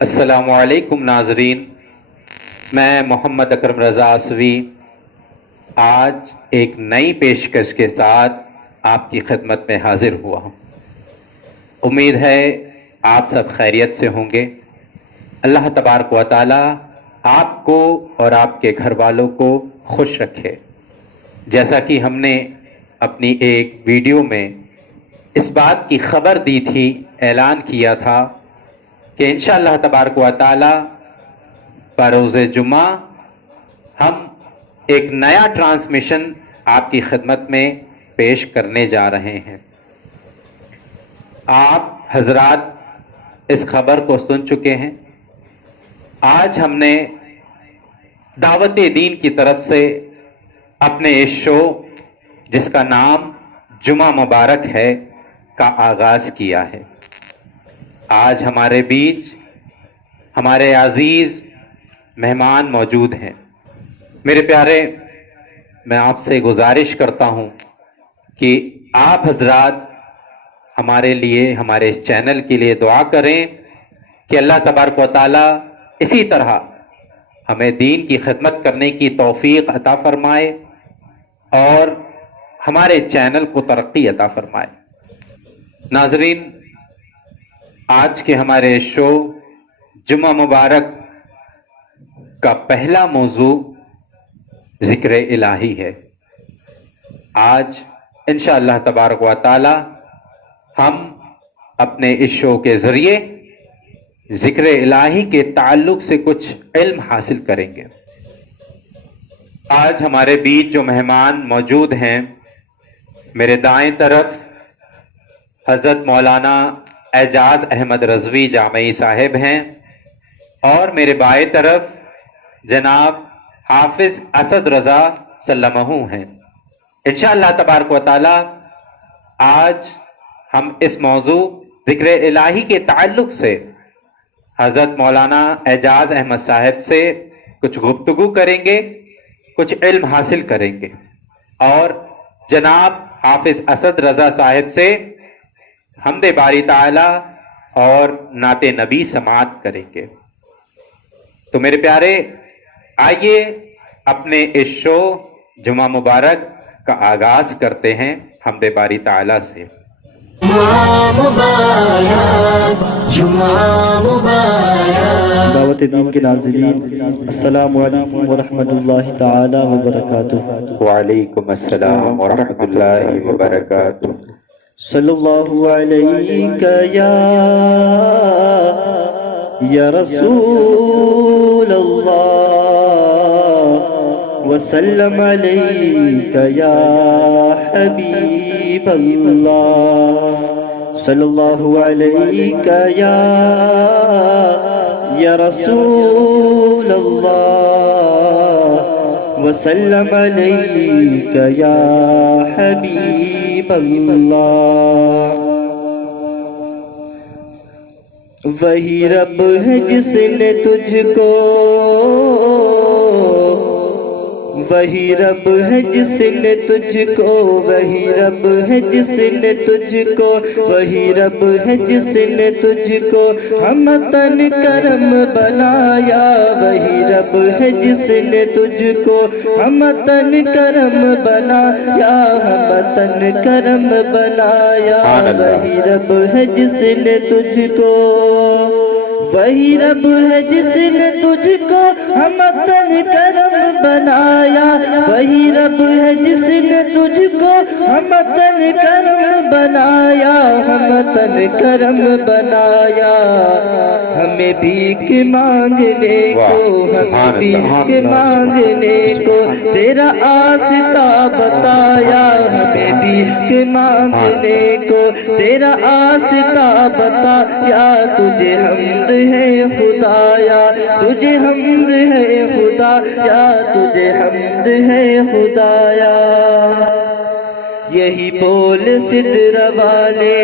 السلام علیکم ناظرین، میں محمد اکرم رضا اسوی آج ایک نئی پیشکش کے ساتھ آپ کی خدمت میں حاضر ہوا ہوں۔ امید ہے آپ سب خیریت سے ہوں گے۔ اللہ تبارک و تعالی آپ کو اور آپ کے گھر والوں کو خوش رکھے۔ جیسا کہ ہم نے اپنی ایک ویڈیو میں اس بات کی خبر دی تھی، اعلان کیا تھا کہ انشاءاللہ تبارک و تعالی بروز جمعہ ہم ایک نیا ٹرانسمیشن آپ کی خدمت میں پیش کرنے جا رہے ہیں۔ آپ حضرات اس خبر کو سن چکے ہیں۔ آج ہم نے دعوت دین کی طرف سے اپنے اس شو جس کا نام جمعہ مبارک ہے کا آغاز کیا ہے۔ آج ہمارے بیچ ہمارے عزیز مہمان موجود ہیں۔ میرے پیارے، میں آپ سے گزارش کرتا ہوں کہ آپ حضرات ہمارے لیے، ہمارے اس چینل کے لیے دعا کریں کہ اللہ تبارک و تعالی اسی طرح ہمیں دین کی خدمت کرنے کی توفیق عطا فرمائے اور ہمارے چینل کو ترقی عطا فرمائے۔ ناظرین، آج کے ہمارے شو جمعہ مبارک کا پہلا موضوع ذکر الہی ہے۔ آج انشاءاللہ تبارک و تعالی ہم اپنے اس شو کے ذریعے ذکر الہی کے تعلق سے کچھ علم حاصل کریں گے۔ آج ہمارے بیچ جو مہمان موجود ہیں، میرے دائیں طرف حضرت مولانا اعجاز احمد رضوی جامعی صاحب ہیں اور میرے بائیں طرف جناب حافظ اسد رضا سلمہ ہیں۔ انشاءاللہ تبارک و تعالی آج ہم اس موضوع ذکر الہی کے تعلق سے حضرت مولانا اعجاز احمد صاحب سے کچھ گفتگو کریں گے، کچھ علم حاصل کریں گے اور جناب حافظ اسد رضا صاحب سے حمد باری تعالی اور نعت نبی سماعت کریں گے۔ تو میرے پیارے، آئیے اپنے اس شو جمعہ مبارک کا آغاز کرتے ہیں حمد باری تعالی سے۔ دعوت دین کے ناظرین، السلام علیکم ورحمۃ اللہ تعالی وبرکاتہ۔ وعلیکم السلام ورحمۃ اللہ وبرکاتہ۔ صلی اللہ علیہ یا رسول اللہ، وسلم علیک یا حبیب اللہ، صلی اللہ علیہ یا رسول اللہ، وسلم علیک یا حبیب اللہ۔ وہی رب ہے جس نے تجھ کو، وہی رب ہے جس نے تجھ کو، وہی رب ہے جس نے تجھ کو، وہی رب ہے جس نے تجھ کو ہم تن کرم بنایا، وہی رب ہے جس نے تجھ کو ہم تن کرم بنایا، ہم تن کرم بنایا، وہی رب ہے جس نے تجھ کو، وہی رب ہے جس نے تجھ کو ہم تن کرم بنایا، وہی رب ہے جس نے تجھ کو ہم تن کرم بنایا، ہم تن کرم بنایا، ہمیں بھیک مانگنے کو، ہمیں بھیک مانگنے کو تیرا آستا بتایا، ہمیں بھیک مانگنے کو تیرا آستا بتایا، تجھے حمد ہے خدایا، تجھے حمد ہے خدایا، تجھے حمد ہے خدایا۔ یہی بول صدر والے،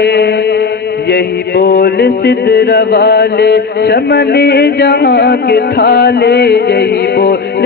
یہی بول صدر والے، چمن جہاں کے تھالے، یہی بول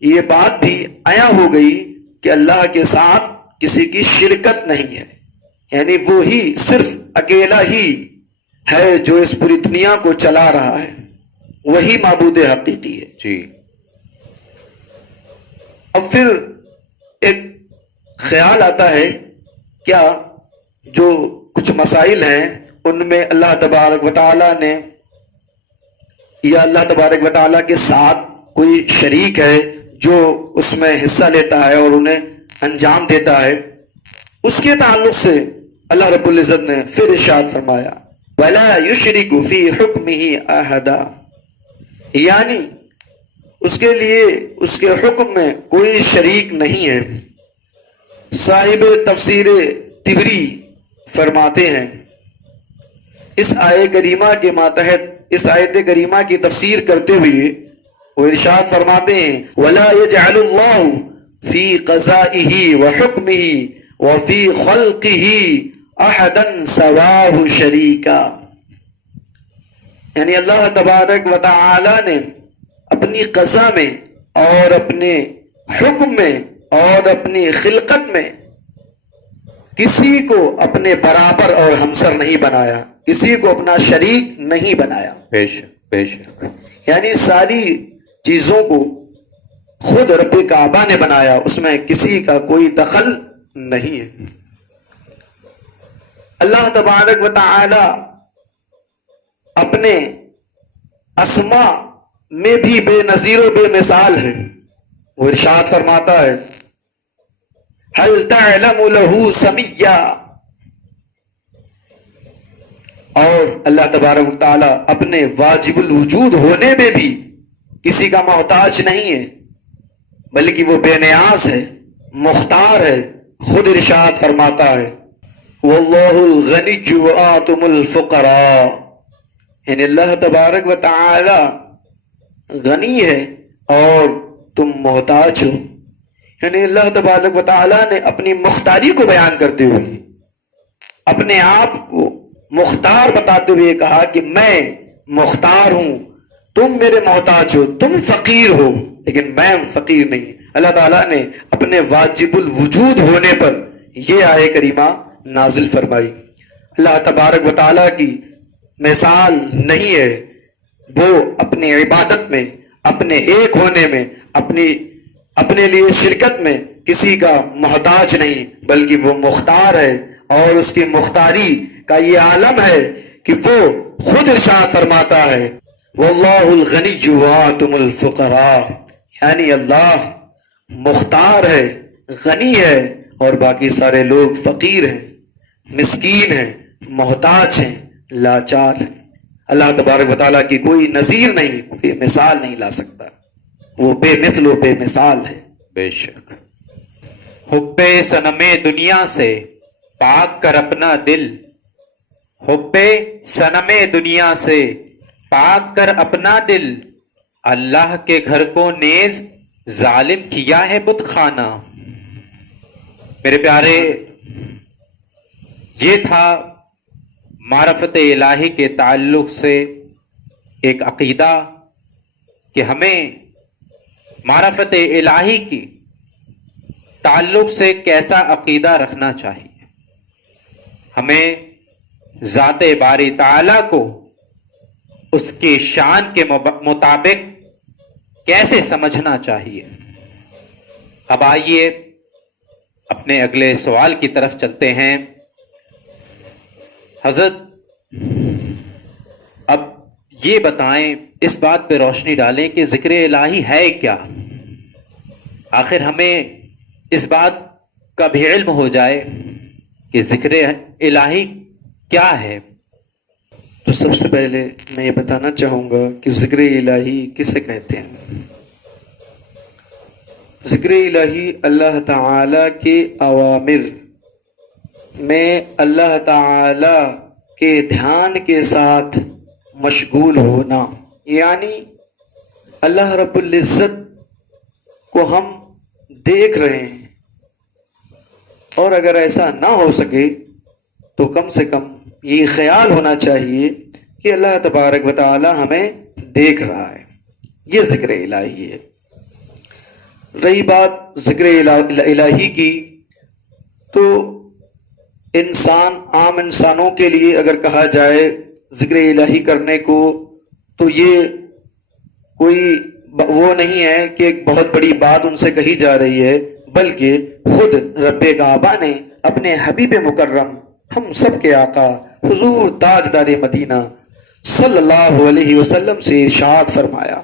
یہ بات بھی عیا ہو گئی کہ اللہ کے ساتھ کسی کی شرکت نہیں ہے، یعنی وہی صرف اکیلا ہی ہے جو اس پوری دنیا کو چلا رہا ہے، وہی معبود حقیقی ہے۔ جی اب پھر ایک خیال آتا ہے، کیا جو کچھ مسائل ہیں ان میں اللہ تبارک و تعالیٰ نے یا اللہ تبارک و تعالیٰ کے ساتھ کوئی شریک ہے جو اس میں حصہ لیتا ہے اور انہیں انجام دیتا ہے؟ اس کے تعلق سے اللہ رب العزت نے پھر ارشاد فرمایا وَلَا يُشْرِكُ فِي حُكْمِهِ أَحَدًا، یعنی اس کے لیے اس کے حکم میں کوئی شریک نہیں ہے۔ صاحب تفسیر طبری فرماتے ہیں اس آیت کریمہ کے ماتحت اس آیت کریمہ کی تفسیر کرتے ہوئے وہ ارشاد فرماتے ہیں وَلَا يَجْعَلُ اللَّهُ فِي قَضَائِهِ وَحُكْمِهِ وَفِي خَلْقِهِ أَحَدًا سَوَاهُ شَرِيكًا، یعنی اللہ تبارک و تعالی نے اپنی قضا میں اور اپنے حکم میں اور اپنی خلقت میں کسی کو اپنے برابر اور ہمسر نہیں بنایا، کسی کو اپنا شریک نہیں بنایا۔ بے شک بے شک، یعنی ساری چیزوں کو خود رب کعبہ نے بنایا، اس میں کسی کا کوئی دخل نہیں ہے۔ اللہ تبارک و تعالی اپنے اسماء میں بھی بے نظیر و بے مثال ہے۔ وہ ارشاد فرماتا ہے هل تعلم له سمیا، اور اللہ تبارک و تعالی اپنے واجب الوجود ہونے میں بھی کسی کا محتاج نہیں ہے، بلکہ وہ بے نیاز ہے، مختار ہے۔ خود ارشاد فرماتا ہے واللہ الغنی وانتم الفقراء، یعنی اللہ تبارک و تعالی غنی ہے اور تم محتاج ہو۔ یعنی اللہ تبارک و تعالیٰ نے اپنی مختاری کو بیان کرتے ہوئے اپنے آپ کو مختار بتاتے ہوئے کہا کہ میں مختار ہوں، تم میرے محتاج ہو، تم فقیر ہو لیکن میں فقیر نہیں۔ اللہ تعالیٰ نے اپنے واجب الوجود ہونے پر یہ آیت کریمہ نازل فرمائی۔ اللہ تبارک و تعالیٰ کی مثال نہیں ہے، وہ اپنی عبادت میں، اپنے ایک ہونے میں، اپنے لیے شرکت میں کسی کا محتاج نہیں، بلکہ وہ مختار ہے، اور اس کی مختاری کا یہ عالم ہے کہ وہ خود ارشاد فرماتا ہے واللہ الغنی وانتم الفقراء، یعنی اللہ مختار ہے، غنی ہے، اور باقی سارے لوگ فقیر ہیں، مسکین ہیں، محتاج ہیں، لاچار ہیں۔ اللہ تبارک و تعالیٰ کی کوئی نظیر نہیں، کوئی مثال نہیں لا سکتا، وہ بے مثل و بے مثال ہے۔ بے شک۔ حب صنم دنیا سے پاک کر اپنا دل، حب صنم دنیا سے پاک کر اپنا دل، اللہ کے گھر کو نیز ظالم کیا ہے بت خانہ۔ میرے پیارے، یہ تھا معرفت الہی کے تعلق سے ایک عقیدہ کہ ہمیں معرفت الہی کی تعلق سے کیسا عقیدہ رکھنا چاہیے، ہمیں ذات باری تعالیٰ کو اس کی شان کے مطابق کیسے سمجھنا چاہیے۔ اب آئیے اپنے اگلے سوال کی طرف چلتے ہیں۔ حضرت اب یہ بتائیں، اس بات پہ روشنی ڈالیں کہ ذکر الہی ہے کیا، آخر ہمیں اس بات کا بھی علم ہو جائے کہ ذکر الہی کیا ہے۔ تو سب سے پہلے میں یہ بتانا چاہوں گا کہ ذکر الہی کسے کہتے ہیں۔ ذکر الہی اللہ تعالی کے اوامر میں اللہ تعالی کے دھیان کے ساتھ مشغول ہونا، یعنی اللہ رب العزت کو ہم دیکھ رہے ہیں، اور اگر ایسا نہ ہو سکے تو کم سے کم یہ خیال ہونا چاہیے کہ اللہ تبارک و تعالی ہمیں دیکھ رہا ہے۔ یہ ذکر الہی ہے۔ رہی بات ذکر الہی کی، تو عام انسانوں کے لیے اگر کہا جائے ذکر الہی کرنے کو، تو یہ کوئی وہ نہیں ہے کہ ایک بہت بڑی بات ان سے کہی جا رہی ہے، بلکہ خود رب کعبہ نے اپنے حبیب مکرم، ہم سب کے آقا حضور تاجدار مدینہ صلی اللہ علیہ وسلم سے ارشاد فرمایا،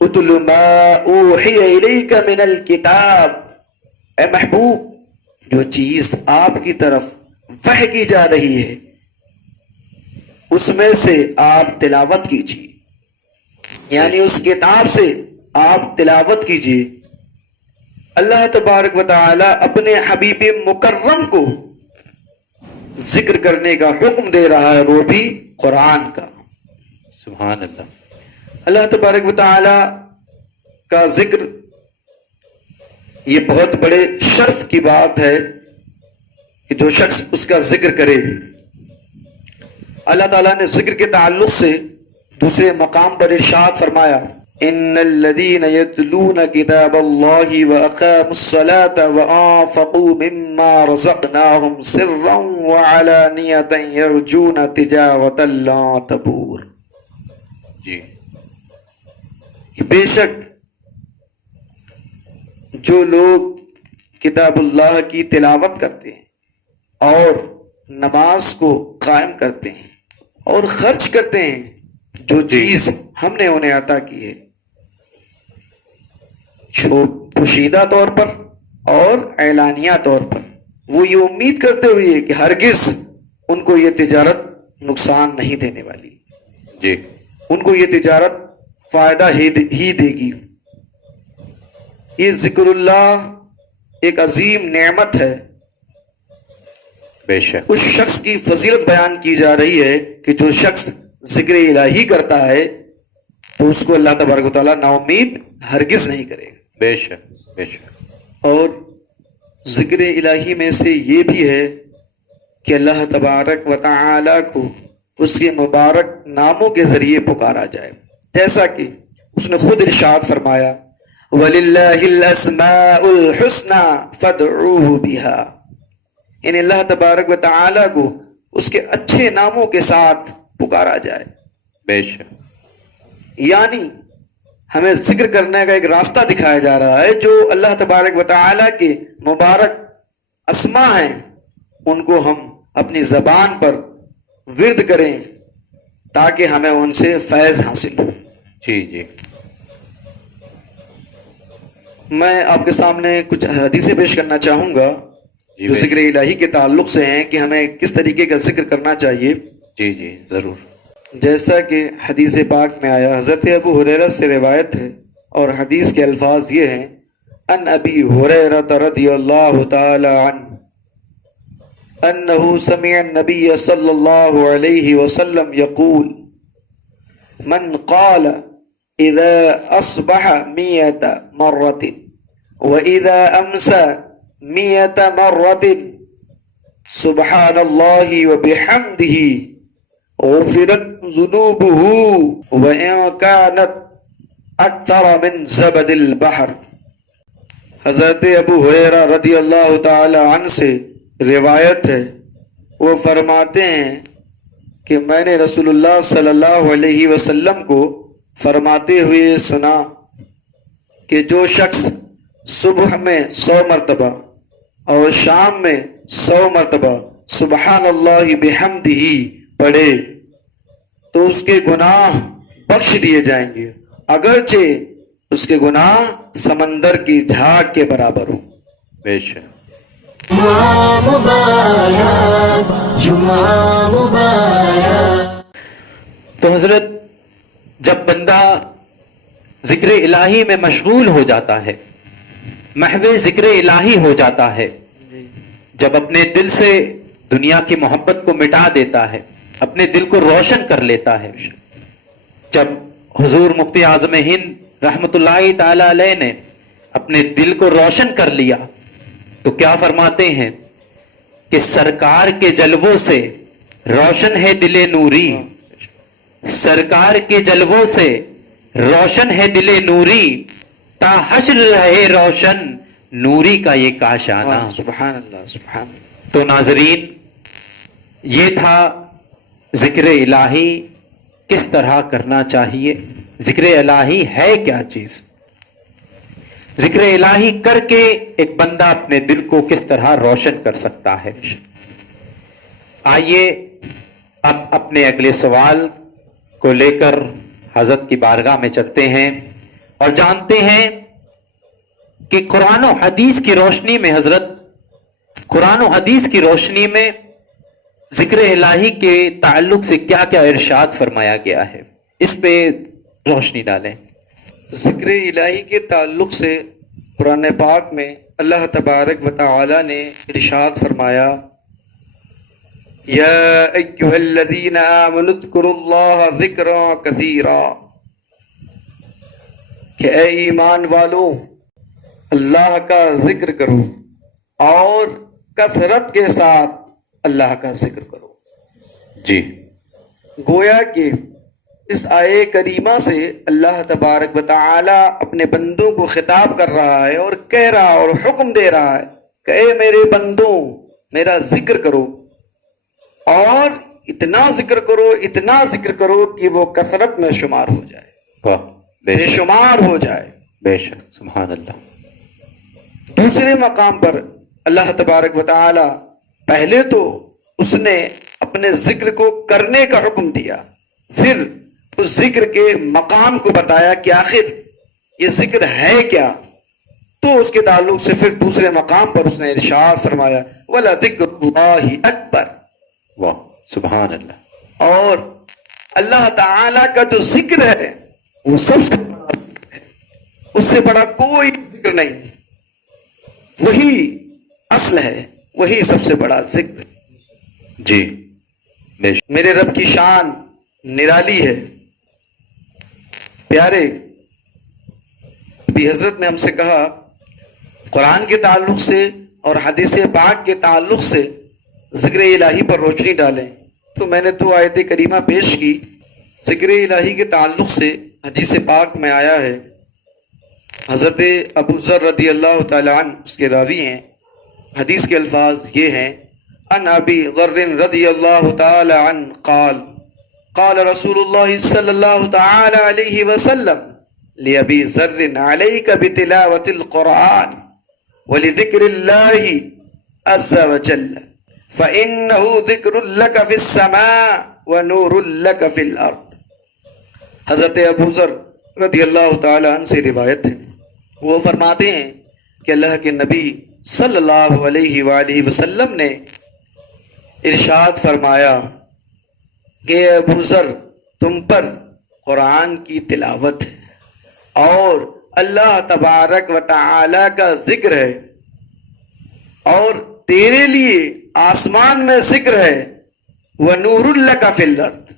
اتل ما اوحی الیک من الکتاب، اے محبوب جو چیز آپ کی طرف وحی کی جا رہی ہے اس میں سے آپ تلاوت کیجیے، یعنی اس کتاب سے آپ تلاوت کیجیے۔ اللہ تبارک و تعالی اپنے حبیب مکرم کو ذکر کرنے کا حکم دے رہا ہے، وہ بھی قرآن کا۔ سبحان اللہ۔ اللہ تبارک و تعالی کا ذکر یہ بہت بڑے شرف کی بات ہے کہ جو شخص اس کا ذکر کرے۔ اللہ تعالیٰ نے ذکر کے تعلق سے دوسرے مقام پر ارشاد فرمایا، ان الذين يتلون كتاب الله واقاموا الصلاة وانفقوا مما رزقناهم سرا وعلانية يرجون تجارة لا تبور۔ جی بے شک جو لوگ کتاب اللہ کی تلاوت کرتے ہیں اور نماز کو قائم کرتے ہیں اور خرچ کرتے ہیں جو چیز ہم نے انہیں عطا کی ہے، پوشیدہ طور پر اور اعلانیہ طور پر، وہ یہ امید کرتے ہوئے کہ ہرگز ان کو یہ تجارت نقصان نہیں دینے والی، جی ان کو یہ تجارت فائدہ ہی دے گی۔ یہ ذکر اللہ ایک عظیم نعمت ہے۔ بے شک اس شخص کی فضیلت بیان کی جا رہی ہے کہ جو شخص ذکر الہی کرتا ہے تو اس کو اللہ تبارک و تعالیٰ نا امید ہرگز نہیں کرے گا۔ بے شک بے شک۔ اور ذکر الہی میں سے یہ بھی ہے کہ اللہ تبارک و تعالی کو اس کے مبارک ناموں کے ذریعے پکارا جائے، جیسا کہ اس نے خود ارشاد فرمایا، وَلِلَّهِ الْأَسْمَاءُ الْحُسْنَى فَادْعُوهُ بِهَا، یعنی اللہ تبارک و تعالی کو اس کے اچھے ناموں کے ساتھ پکارا جائے۔ بے شک۔ یعنی ہمیں ذکر کرنے کا ایک راستہ دکھایا جا رہا ہے، جو اللہ تبارک و تعالی کے مبارک اسماء ہیں ان کو ہم اپنی زبان پر ورد کریں تاکہ ہمیں ان سے فیض حاصل ہو۔ جی جی۔ میں آپ کے سامنے کچھ حدیثیں پیش کرنا چاہوں گا جو ذکر الہی کے تعلق سے ہیں کہ ہمیں کس طریقے کا ذکر کرنا چاہیے۔ جی جی ضرور۔ جیسا کہ حدیث پاک میں آیا، حضرت ابو ہریرہ سے روایت ہے اور حدیث کے الفاظ یہ ہیں، ان ابی ہریرہ رضی اللہ تعالی عنہ انه سمع النبي صلی اللہ علیہ وسلم یقول، من قال اذا اصبح 100 مرة واذا امسى 100 مرة سبحان اللہ وبحمدہ غفرت ذنوبه وإن كانت أكثر من زبد البحر۔ حضرت ابو ہریرہ رضی اللہ تعالی عنہ سے روایت ہے، وہ فرماتے ہیں کہ میں نے رسول اللہ صلی اللہ علیہ وسلم کو فرماتے ہوئے سنا کہ جو شخص صبح میں 100 مرتبہ اور شام میں 100 مرتبہ سبحان اللہ بحمدہ پڑھے تو اس کے گناہ بخش دیے جائیں گے، اگرچہ اس کے گناہ سمندر کی جھاگ کے برابر ہوں۔ بے شک۔ جمعہ مبارک، جمعہ مبارک۔ تو حضرت جب بندہ ذکر الہی میں مشغول ہو جاتا ہے، محو ذکر الہی ہو جاتا ہے، جب اپنے دل سے دنیا کی محبت کو مٹا دیتا ہے، اپنے دل کو روشن کر لیتا ہے، جب حضور مفتی اعظم ہند رحمت اللہ تعالی علیہ نے اپنے دل کو روشن کر لیا تو کیا فرماتے ہیں کہ سرکار کے جلووں سے روشن ہے دل نوری، سرکار کے جلووں سے روشن ہے دل نوری، تا حشر رہے روشن نوری کا یہ کاشانہ. سبحان اللہ سبحان اللہ. تو ناظرین، یہ تھا ذکر الہی کس طرح کرنا چاہیے. ذکر الہی ہے کیا چیز؟ ذکر الہی کر کے ایک بندہ اپنے دل کو کس طرح روشن کر سکتا ہے. آئیے اب اپنے اگلے سوال کو لے کر حضرت کی بارگاہ میں چلتے ہیں اور جانتے ہیں کہ قرآن و حدیث کی روشنی میں حضرت قرآن و حدیث کی روشنی میں ذکر الہی کے تعلق سے کیا کیا ارشاد فرمایا گیا ہے. اس پہ روشنی ڈالیں. ذکر الہی کے تعلق سے قرآن پاک میں اللہ تبارک و تعالی نے ارشاد فرمایا، یا ایھا الذین آمنوا اذکروا اللہ ذکرا کثیرا، کہ اے ایمان والو اللہ کا ذکر کرو اور کثرت کے ساتھ اللہ کا ذکر کرو. جی، گویا کہ اس آیے کریمہ سے اللہ تبارک و تعالی اپنے بندوں کو خطاب کر رہا ہے اور کہہ رہا اور حکم دے رہا ہے کہ اے میرے بندوں میرا ذکر کرو، اور اتنا ذکر کرو اتنا ذکر کرو کہ وہ کثرت میں شمار ہو جائے، واہ، بے شمار ہو جائے. بے شک، سبحان اللہ. دوسرے مقام پر اللہ تبارک و تعالی پہلے تو اس نے اپنے ذکر کو کرنے کا حکم دیا، پھر اس ذکر کے مقام کو بتایا کہ آخر یہ ذکر ہے کیا. تو اس کے تعلق سے پھر دوسرے مقام پر اس نے ارشاد فرمایا وَلَذِكْرُ اللَّهِ أَكْبَرُ، واہ، سبحان اللہ. اور اللہ تعالی کا جو ذکر ہے وہ سب سے بڑا ذکر ہے، اس سے بڑا کوئی ذکر نہیں. وہی اصل ہے، وہی سب سے بڑا ذکر. جی، بے شک. میرے رب کی شان نرالی ہے. پیارے، ابھی حضرت نے ہم سے کہا قرآن کے تعلق سے اور حدیث پاک کے تعلق سے ذکر الہی پر روشنی ڈالیں، تو میں نے تو آیت کریمہ پیش کی. ذکر الہی کے تعلق سے حدیث پاک میں آیا ہے، حضرت ابو ذر رضی اللہ تعالی عنہ اس کے راوی ہیں. حدیث کے الفاظ یہ ہیں، ان ابی ذر رضی اللہ تعالی عنہ قال قال رسول اللہ صلی اللہ تعالی علیہ وسلم لأبی ذر علیک بتلاوت القرآن ولذکر اللہ عز وجل فإنه ذکر لک فی السماء ونور لک فی الارض. حضرت ابو ذر رضی اللہ تعالی عنہ سے روایت ہے، وہ فرماتے ہیں کہ اللہ کے نبی صلی اللہ علیہ وآلہ وسلم نے ارشاد فرمایا کہ ابو ذر تم پر قرآن کی تلاوت ہے اور اللہ تبارک و تعالی کا ذکر ہے، اور تیرے لیے آسمان میں ذکر ہے، وَنُورٌ لَكَ فِي الْأَرْضِ،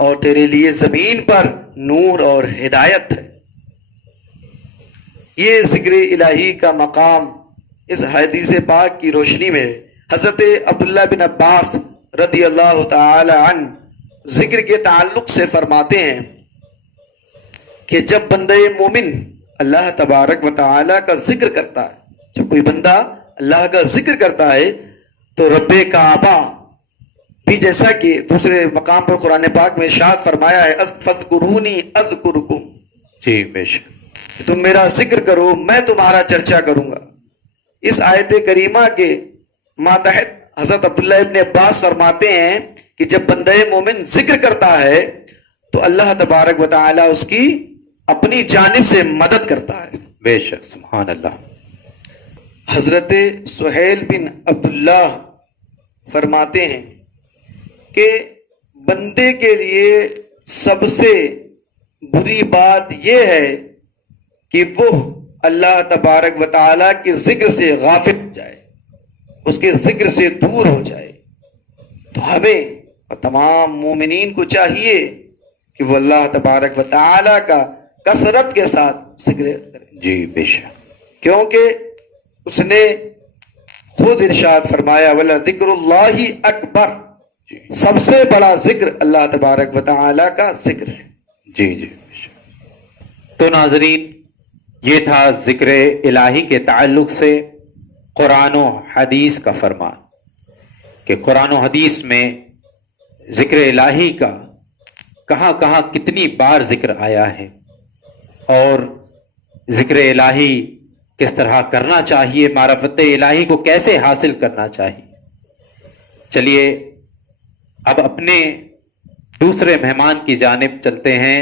اور تیرے لیے زمین پر نور اور ہدایت ہے. یہ ذکر الہی کا مقام اس حدیث پاک کی روشنی میں حضرت عبداللہ بن عباس رضی اللہ تعالی عنہ ذکر کے تعلق سے فرماتے ہیں کہ جب بندہ مومن اللہ تبارک و تعالی کا ذکر کرتا ہے، جب کوئی بندہ اللہ کا ذکر کرتا ہے تو رب کعبہ بھی، جیسا کہ دوسرے مقام پر قرآن پاک میں ارشاد فرمایا ہے فَاذْكُرُونِي أَذْكُرُكُمْ، جی، بے شک. تم میرا ذکر کرو میں تمہارا چرچا کروں گا. اس آیت کریمہ کے ماتحت حضرت عبداللہ ابن عباس فرماتے ہیں کہ جب بندہ مومن ذکر کرتا ہے تو اللہ تبارک و تعالی اس کی اپنی جانب سے مدد کرتا ہے. بے شک، سبحان اللہ. حضرت سہیل بن عبداللہ فرماتے ہیں کہ بندے کے لیے سب سے بری بات یہ ہے کہ وہ اللہ تبارک و تعالیٰ کے ذکر سے غافل ہو جائے، اس کے ذکر سے دور ہو جائے. تو ہمیں اور تمام مومنین کو چاہیے کہ وہ اللہ تبارک و تعالیٰ کا کثرت کے ساتھ ذکر کریں. جی، بے شک. کیونکہ اس نے خود ارشاد فرمایا وَلَذِكْرُ اللَّهِ أَكْبَرُ، سب سے بڑا ذکر اللہ تبارک و تعالیٰ کا ذکر ہے. جی جی. تو ناظرین، یہ تھا ذکر الہی کے تعلق سے قرآن و حدیث کا فرمان کہ قرآن و حدیث میں ذکر الہی کا کہاں کہاں کتنی بار ذکر آیا ہے اور ذکر الہی کس طرح کرنا چاہیے، معرفت الہی کو کیسے حاصل کرنا چاہیے۔ چلیے اب اپنے دوسرے مہمان کی جانب چلتے ہیں،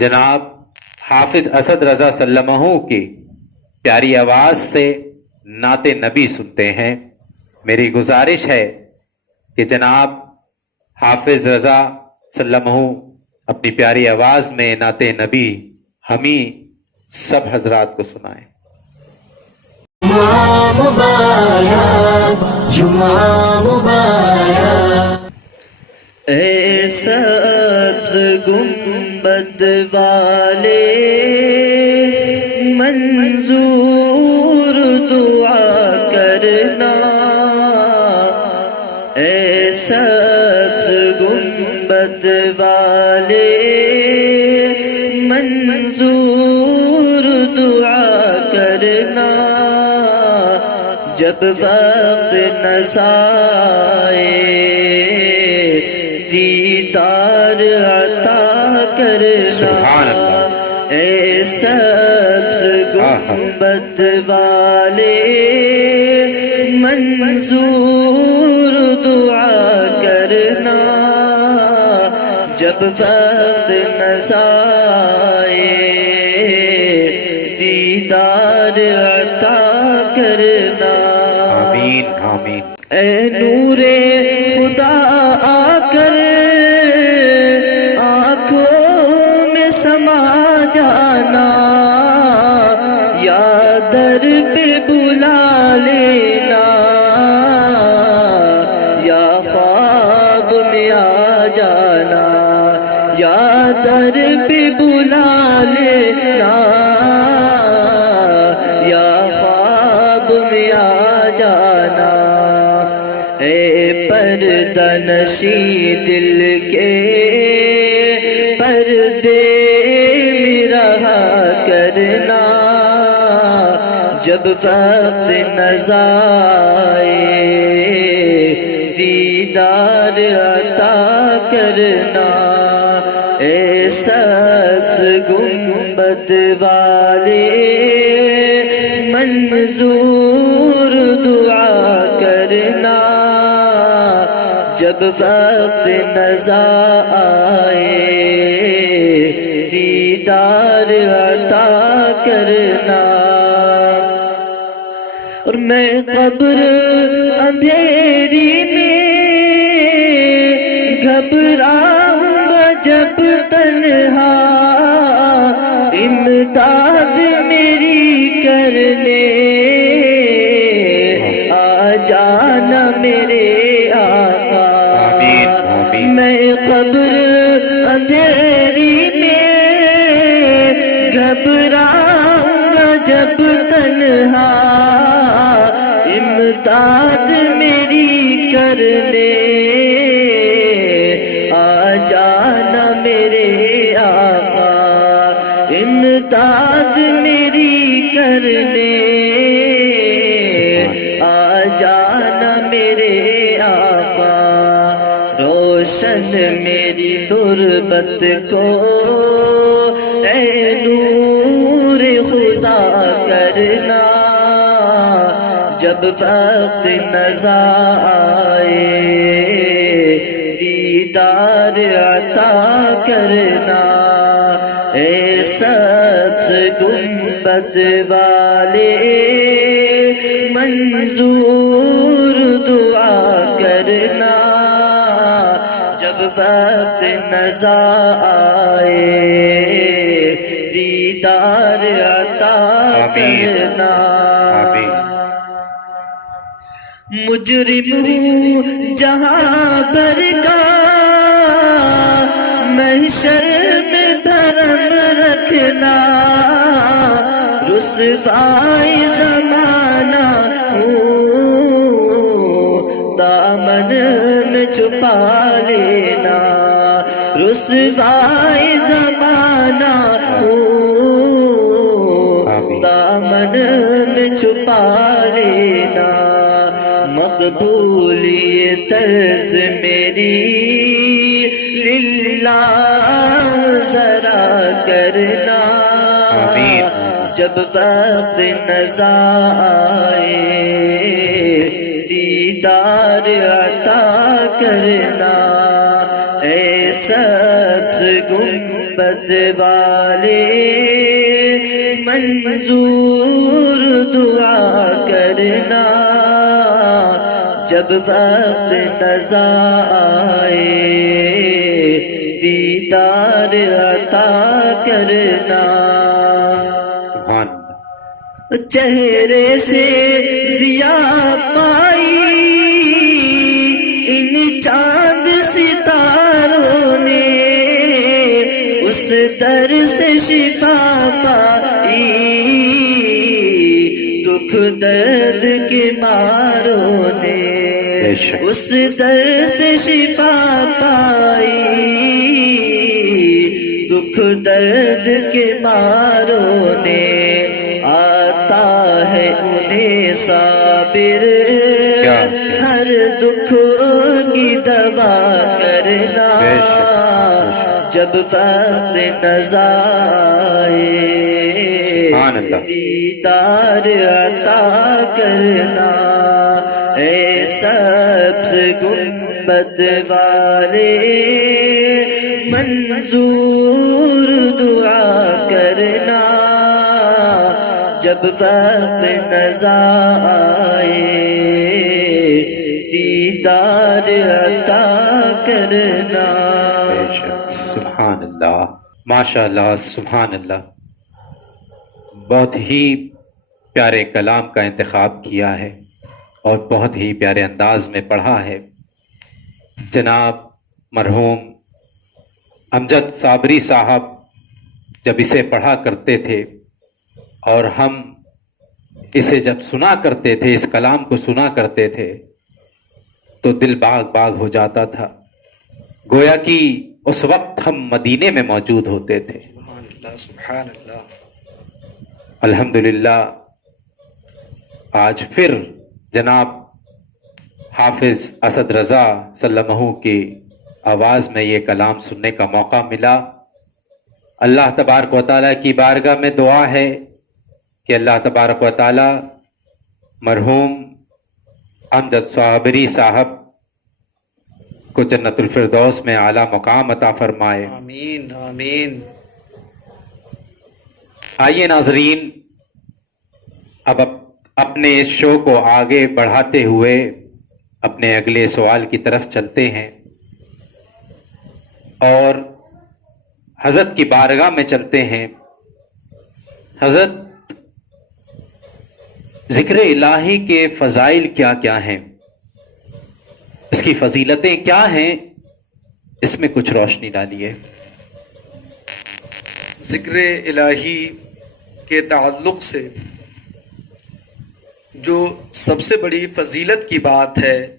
جناب حافظ اسد رضا سلمہ کی پیاری آواز سے نعت نبی سنتے ہیں۔ میری گزارش ہے کہ جناب حافظ رضا سلمہ اپنی پیاری آواز میں نعت نبی ہمیں سب حضرات کو سنائیں۔ جمعہ مبارک، جمعہ مبارک، اے سبز گنبد والے منظور دعا کرنا، اے سبز گنبد والے منظور دعا کرنا، جب وقت نسائے دیدار عطا کرنا، سبحان اللہ۔ اے سبز گنبد والے منظور دعا کرنا، جب وقت نسائے دیدار عطا کرنا۔ آمین آمین۔ اے نور خدا آ کر آنکھوں میں سما جانا، یا در پہ بلا لینا، یا خواب میں آ جانا، یا در پہ بلا لینا، یا خواب میں آ جانا، اے پردہ نشی دل کے پردے میں رہا کرنا، جب وقت نظر آئے دیدار عطا کرنا، اے سبز گنبد والے منظور دعا کرنا، جب وقت نظر آئے دیدار عطا کرنا۔ اور میں قبر اندھیری میں گھبراؤں گا جب تنہا، امداد میری کرنے آ جانا میرے آقا۔ میں قبر اندھیری میں گھبراؤں گا جب تنہا، امداد میری کرنے آ جانا میرے آقا، امداد میری کرنے آ جانا میرے آقا، روشن میری تربت کو اے نور خدا کرنا، جب وقت نظر آئے دیدار عطا کرنا، اے سبز گنبد والے منظور دعا کرنا، جب وقت نظر آئے دیدار عطا کرنا۔ مجرم ہوں جہاں پر کا محشر میں دھرم رکھنا، رسوائی زمانہ ہوں دامن میں چھپا لینا، رسوائی زمانہ ہوں کرنا آمین۔ جب وقت نظر آئے دیدار عطا کرنا اے سبز گنبد والے منظور دعا کرنا جب وقت نظر آئے دیدار عطا کرنا سبحان چہرے سے ضیا پائی ان چاند ستاروں نے اس در سے شفا پائی دکھ درد کے ماروں نے اس در سے شفا پائی دکھ درد کے ماروں نے آتا ہے انہیں صابر ہر دکھ کی دوا کرنا جب وقت نظر آئے دیدار عطا کرنا اے سبز گنبد والے منظور دعا کرنا جب وقت نظر آئے دیدار عطا کرنا سبحان اللہ، ماشاء اللہ، سبحان اللہ۔ بہت ہی پیارے کلام کا انتخاب کیا ہے اور بہت ہی پیارے انداز میں پڑھا ہے۔ جناب مرحوم امجد صابری صاحب جب اسے پڑھا کرتے تھے اور ہم اسے جب سنا کرتے تھے، اس کلام کو سنا کرتے تھے تو دل باغ باغ ہو جاتا تھا، گویا کہ اس وقت ہم مدینے میں موجود ہوتے تھے۔ سبحان اللہ، سبحان اللہ۔ الحمدللہ آج پھر جناب حافظ اسد رضا سلمہ کی آواز میں یہ کلام سننے کا موقع ملا۔ اللہ تبارک و تعالیٰ کی بارگاہ میں دعا ہے کہ اللہ تبارک و تعالیٰ مرحوم امجد صابری صاحب کو جنت الفردوس میں اعلیٰ مقام عطا فرمائے۔ آمین آمین۔ آئیے ناظرین، اب اپنے اس شو کو آگے بڑھاتے ہوئے اپنے اگلے سوال کی طرف چلتے ہیں اور حضرت کی بارگاہ میں چلتے ہیں۔ حضرت، ذکر الہی کے فضائل کیا کیا ہیں، اس کی فضیلتیں کیا ہیں، اس میں کچھ روشنی ڈالیے۔ ذکر الہی کے تعلق سے جو سب سے بڑی فضیلت کی بات ہے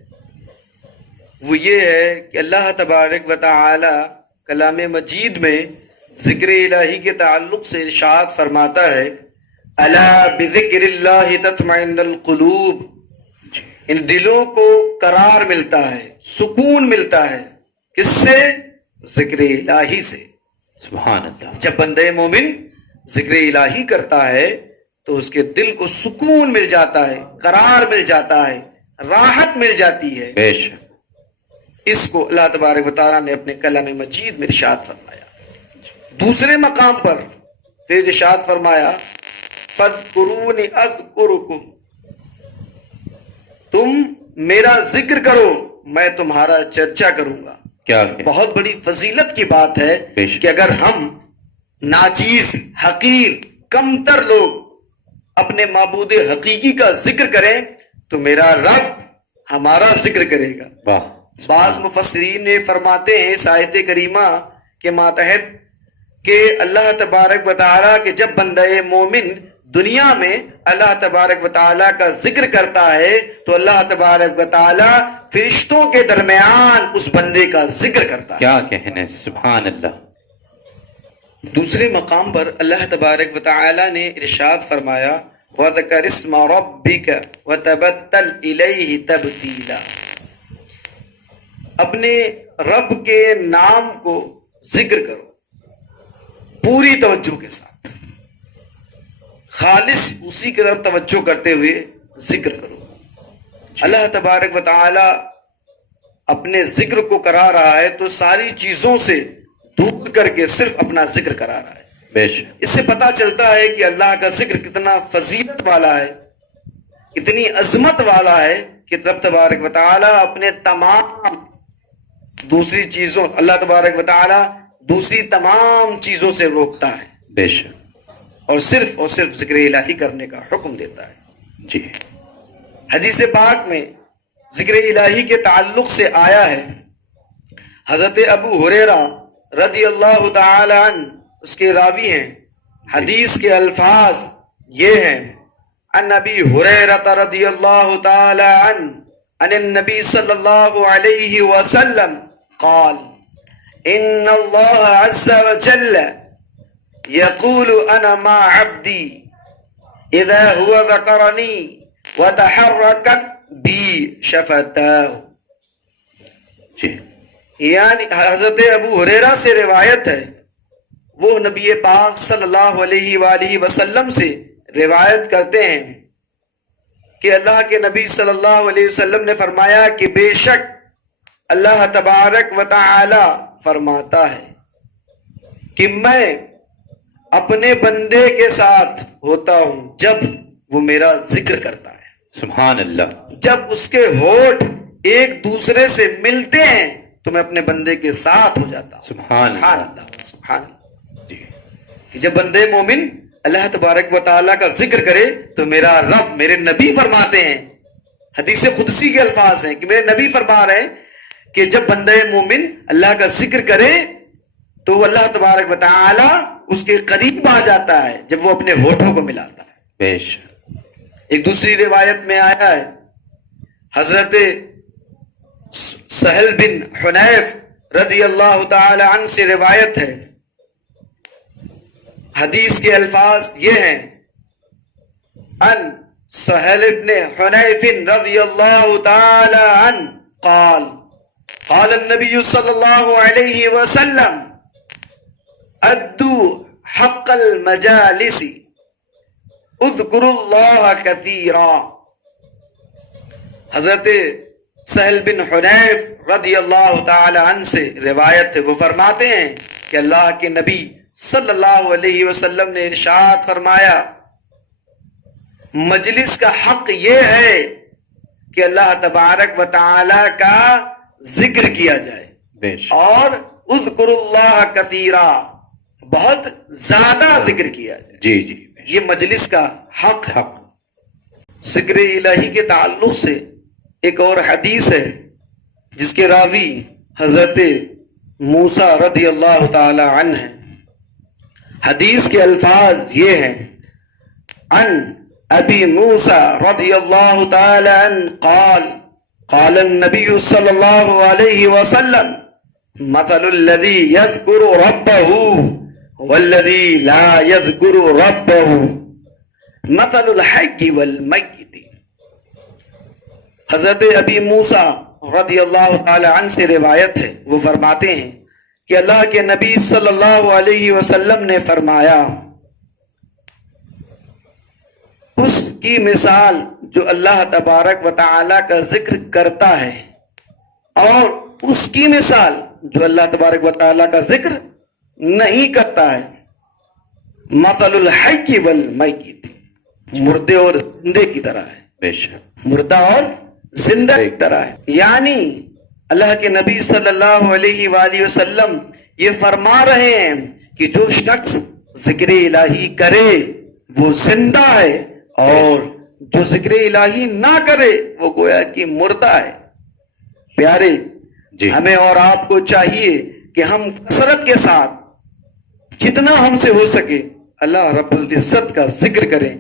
وہ یہ ہے کہ اللہ تبارک و تعالی کلام مجید میں ذکر الہی کے تعلق سے ارشاد فرماتا ہے الا بذکر اللہ تطمئن القلوب، ان دلوں کو قرار ملتا ہے، سکون ملتا ہے، کس سے؟ ذکر الہی سے۔ سبحان اللہ۔ جب بندے مومن ذکر الہی کرتا ہے تو اس کے دل کو سکون مل جاتا ہے، قرار مل جاتا ہے، راحت مل جاتی ہے۔ بے شک۔ اس کو اللہ تبارک و تعالیٰ نے اپنے کلام مجید میں ارشاد فرمایا۔ دوسرے مقام پر پھر ارشاد فرمایا فَاذْكُرُونِ أَذْكُرُكُمْ، تم میرا ذکر کرو میں تمہارا چرچا کروں گا۔ کیا بہت بڑی فضیلت کی بات ہے بے شک۔ کہ اگر ہم ناچیز، حقیر، کمتر لوگ اپنے معبود حقیقی کا ذکر کریں تو میرا رب ہمارا ذکر کرے گا۔ واہ۔ بعض مفسرین نے فرماتے ہیں اس آیت کریمہ کے ماتحت کہ اللہ تبارک و تعالیٰ کہ جب بندہ مومن دنیا میں اللہ تبارک و تعالیٰ کا ذکر کرتا ہے تو اللہ تبارک و تعالیٰ فرشتوں کے درمیان اس بندے کا ذکر کرتا ہے۔ کیا کہنے، سبحان اللہ۔ دوسرے مقام پر اللہ تبارک و تعالیٰ نے ارشاد فرمایا وَذَكَرِ اسْمَ رَبِّكَ وَتَبَتَّلْ إِلَيْهِ تَبْتِيلًا، اپنے رب کے نام کو ذکر کرو، پوری توجہ کے ساتھ خالص اسی کی طرف توجہ کرتے ہوئے ذکر کرو. اللہ تبارک و تعالی اپنے ذکر کو کرا رہا ہے تو ساری چیزوں سے دور کر کے صرف اپنا ذکر کرا رہا ہے. بے شک اس سے پتا چلتا ہے کہ اللہ کا ذکر کتنا فضیلت والا ہے, کتنی عظمت والا ہے کہ رب تبارک و تعالی اپنے تمام دوسری چیزوں اللہ تبارک و تعالی دوسری تمام چیزوں سے روکتا ہے بے شک اور صرف ذکر الہی کرنے کا حکم دیتا ہے. جی. حدیث پاک میں ذکر الہی کے تعلق سے آیا ہے, حضرت ابو ہریرہ رضی اللہ تعالی عنہ اس کے راوی ہیں. حدیث کے الفاظ یہ ہیں, عن ابی ہریرہ رضی اللہ تعالی عنہ عن النبی صلی اللہ علیہ وسلم قال ان اللہ عز وجل يقول انا مع عبدی اذا هو ذکرنی وتحرکت بی شفتاہ. جی. یعنی حضرت ابو ہریرہ سے روایت ہے, وہ نبی پاک صلی اللہ علیہ وآلہ وسلم سے روایت کرتے ہیں کہ اللہ کے نبی صلی اللہ علیہ وسلم نے فرمایا کہ بے شک اللہ تبارک و تعالی فرماتا ہے کہ میں اپنے بندے کے ساتھ ہوتا ہوں جب وہ میرا ذکر کرتا ہے. سبحان اللہ. جب اس کے ہونٹ ایک دوسرے سے ملتے ہیں تو میں اپنے بندے کے ساتھ ہو جاتا ہوں. سبحان اللہ سبحان اللہ. جی. کہ جب بندے مومن اللہ تبارک و تعالیٰ کا ذکر کرے تو میرا رب, میرے نبی فرماتے ہیں, حدیث قدسی کے الفاظ ہیں کہ میرے نبی فرما رہے ہیں کہ جب بندے مومن اللہ کا ذکر کرے تو اللہ تبارک و تعالیٰ اس کے قریب آ جاتا ہے جب وہ اپنے ہونٹوں کو ملاتا ہے. بے شک. ایک دوسری روایت میں آیا ہے, حضرت سہل بن حنیف رضی اللہ تعالی عنہ سے روایت ہے, حدیث کے الفاظ یہ ہیں, ان سہل بن حنیف رضی اللہ تعالی عنہ قال قال النبی صلی اللہ علیہ وسلم ادو حق المجالس اذکروا اللہ کثیرا. حضرت سہل بن حنیف رضی اللہ تعالی عنہ سے روایت ہے, وہ فرماتے ہیں کہ اللہ کے نبی صلی اللہ علیہ وسلم نے ارشاد فرمایا مجلس کا حق یہ ہے کہ اللہ تبارک و تعالی کا ذکر کیا جائے بے شک. اور اذکروا اللہ کثیرا, بہت زیادہ ذکر کیا جائے. جی جی. یہ مجلس کا حق ہے. حق. ذکر الہی کے تعلق سے ایک اور حدیث ہے جس کے راوی حضرت موسیٰ رضی اللہ تعالی عنہ ہیں. حدیث کے الفاظ یہ ہیں, عن ابی موسیٰ رضی اللہ تعالی عنہ قال قال النبی صلی اللہ علیہ وسلم مثل الذی یذکر ربہ والذی لا یذکر ربہ مثل الحی والمیت. حضرت ابی موسیٰ رضی اللہ تعالی عنہ سے روایت ہے, وہ فرماتے ہیں کہ اللہ کے نبی صلی اللہ علیہ وسلم نے فرمایا اس کی مثال جو اللہ تبارک و تعالی کا ذکر کرتا ہے اور اس کی مثال جو اللہ تبارک و تعالی کا ذکر نہیں کرتا ہے, مثل الحی والمیت, مردے اور زندے کی طرح ہے. بے شک. مردہ اور زندہ کی طرح ہے. یعنی اللہ کے نبی صلی اللہ علیہ وآلہ وسلم یہ فرما رہے ہیں کہ جو شخص ذکر الہی کرے وہ زندہ ہے اور جو ذکر الہی نہ کرے وہ گویا کہ مردہ ہے. پیارے جی. ہمیں اور آپ کو چاہیے کہ ہم کثرت کے ساتھ جتنا ہم سے ہو سکے اللہ رب العزت کا ذکر کریں,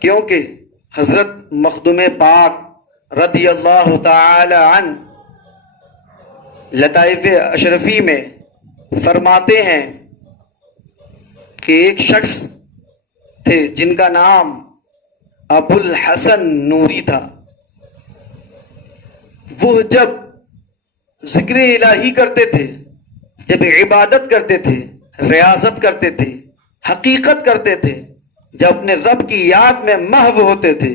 کیونکہ حضرت مخدوم پاک رضی اللہ تعالی عنہ لطائف اشرفی میں فرماتے ہیں کہ ایک شخص تھے جن کا نام ابو الحسن نوری تھا. وہ جب ذکر الہی کرتے تھے, جب عبادت کرتے تھے, ریاضت کرتے تھے، حقیقت کرتے تھے، جب اپنے رب کی یاد میں محو ہوتے تھے،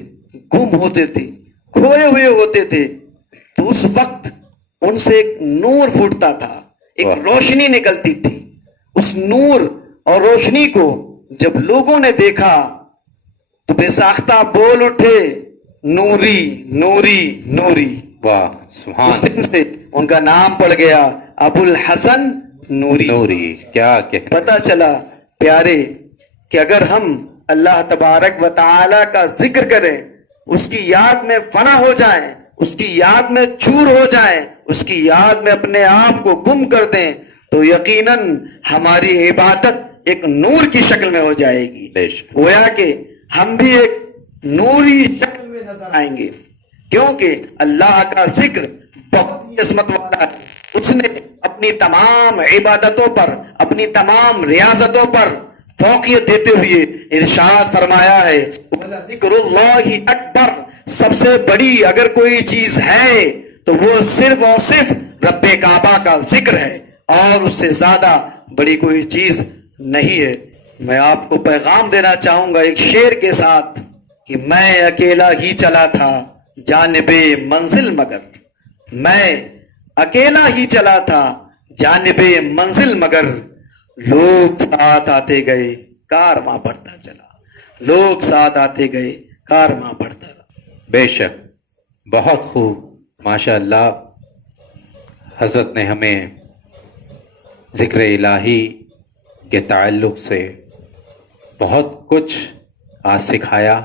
گم ہوتے تھے، کھوئے ہوئے ہوتے تھے، تو اس وقت ان سے ایک نور پھوٹتا تھا، ایک روشنی نکلتی تھی. اس نور اور روشنی کو جب لوگوں نے دیکھا تو بے ساختہ بول اٹھے، نوری نوری نوری. واہ اس سبحان دن سے ان کا نام پڑ گیا ابو الحسن نوری. نوری. کیا کہ پتہ چلا پیارے کہ اگر ہم اللہ تبارک و تعالی کا ذکر کریں، اس کی یاد میں فنا ہو جائیں، اس کی یاد میں چور ہو جائیں، اس کی یاد میں اپنے آپ کو گم کر دیں، تو یقیناً ہماری عبادت ایک نور کی شکل میں ہو جائے گی. بے شک. گویا کہ ہم بھی ایک نوری شکل میں نظر آئیں گے، کیونکہ اللہ کا ذکر بہت ہی عظمت والا ہے. اس نے اپنی تمام عبادتوں پر، اپنی تمام ریاضتوں پر فوقیت دیتے ہوئے ارشاد فرمایا ہے، ذکر اللہ اکبر. سب سے بڑی اگر کوئی چیز ہے تو وہ صرف اور صرف رب کعبہ کا ذکر ہے، اور اس سے زیادہ بڑی کوئی چیز نہیں ہے. میں آپ کو پیغام دینا چاہوں گا ایک شعر کے ساتھ کہ میں اکیلا ہی چلا تھا جانب منزل مگر، میں اکیلا ہی چلا تھا جانب منزل مگر، لوگ ساتھ آتے گئے کارواں بڑھتا چلا، لوگ ساتھ آتے گئے کارواں بڑھتا رہا. بے شک. بہت خوب. ماشاء اللہ حضرت نے ہمیں ذکر الہی کے تعلق سے بہت کچھ آج سکھایا.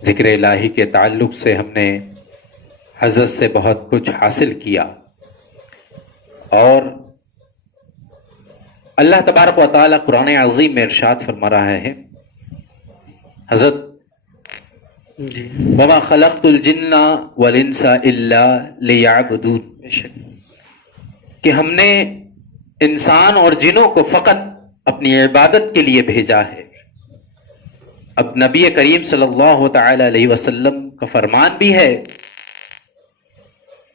ذکر الہی کے تعلق سے ہم نے حضرت سے بہت کچھ حاصل کیا، اور اللہ تبارک و تعالی قرآن عظیم میں ارشاد فرما رہا ہے حضرت، وَمَا خَلَقْتُ الْجِنَّ وَالْإِنسَ إِلَّا لِيَعْبُدُونَ، کہ ہم نے انسان اور جنوں کو فقط اپنی عبادت کے لیے بھیجا ہے. اب نبی کریم صلی اللہ تعالی علیہ وسلم کا فرمان بھی ہے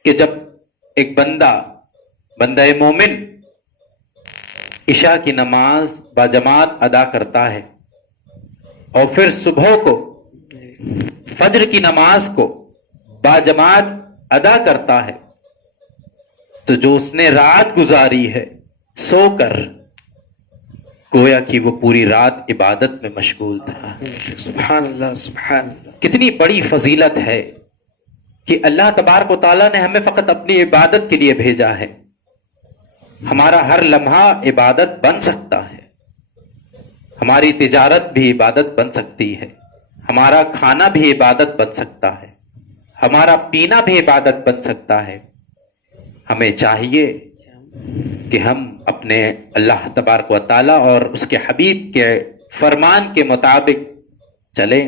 کہ جب ایک بندہ مومن عشاء کی نماز باجماعت ادا کرتا ہے اور پھر صبح کو فجر کی نماز کو باجماعت ادا کرتا ہے، تو جو اس نے رات گزاری ہے سو کر، گویا کہ وہ پوری رات عبادت میں مشغول تھا. سبحان اللہ سبحان اللہ. کتنی بڑی فضیلت ہے کہ اللہ تبارک و تعالیٰ نے ہمیں فقط اپنی عبادت کے لیے بھیجا ہے. ہمارا ہر لمحہ عبادت بن سکتا ہے، ہماری تجارت بھی عبادت بن سکتی ہے، ہمارا کھانا بھی عبادت بن سکتا ہے، ہمارا پینا بھی عبادت بن سکتا ہے. ہمیں چاہیے کہ ہم اپنے اللہ تبارک و تعالیٰ اور اس کے حبیب کے فرمان کے مطابق چلیں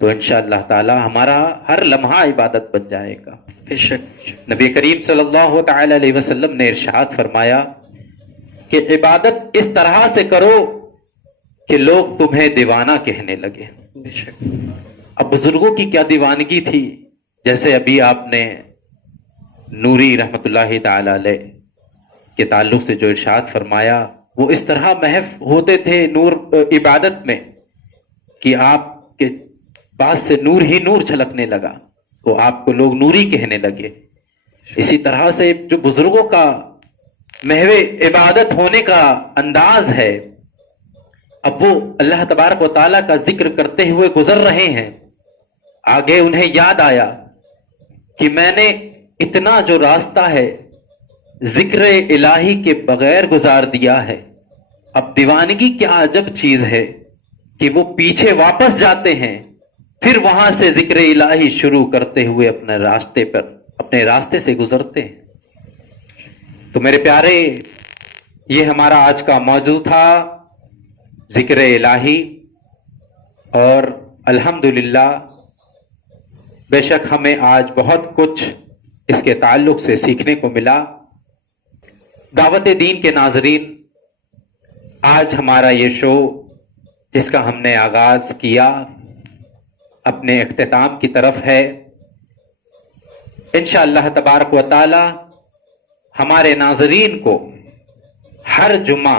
تو انشاءاللہ تعالی ہمارا ہر لمحہ عبادت بن جائے گا. بے شک. نبی کریم صلی اللہ تعالی علیہ وسلم نے ارشاد فرمایا کہ عبادت اس طرح سے کرو کہ لوگ تمہیں دیوانہ کہنے لگے. بے شک. اب بزرگوں کی کیا دیوانگی تھی، جیسے ابھی آپ نے نوری رحمت اللہ تعالی علیہ کے تعلق سے جو ارشاد فرمایا، وہ اس طرح محو ہوتے تھے نور عبادت میں کہ آپ کے پاس سے نور ہی نور چھلکنے لگا، تو آپ کو لوگ نوری کہنے لگے. اسی طرح سے جو بزرگوں کا محو عبادت ہونے کا انداز ہے، اب وہ اللہ تبارک و تعالیٰ کا ذکر کرتے ہوئے گزر رہے ہیں، آگے انہیں یاد آیا کہ میں نے اتنا جو راستہ ہے ذکر الہی کے بغیر گزار دیا ہے. اب دیوانگی کیا عجب چیز ہے کہ وہ پیچھے واپس جاتے ہیں، پھر وہاں سے ذکر الہی شروع کرتے ہوئے اپنے راستے سے گزرتے ہیں. تو میرے پیارے، یہ ہمارا آج کا موضوع تھا، ذکر الہی. اور الحمدللہ بے شک ہمیں آج بہت کچھ اس کے تعلق سے سیکھنے کو ملا. دعوت دین کے ناظرین، آج ہمارا یہ شو جس کا ہم نے آغاز کیا اپنے اختتام کی طرف ہے. انشاءاللہ تبارک و تعالی ہمارے ناظرین کو ہر جمعہ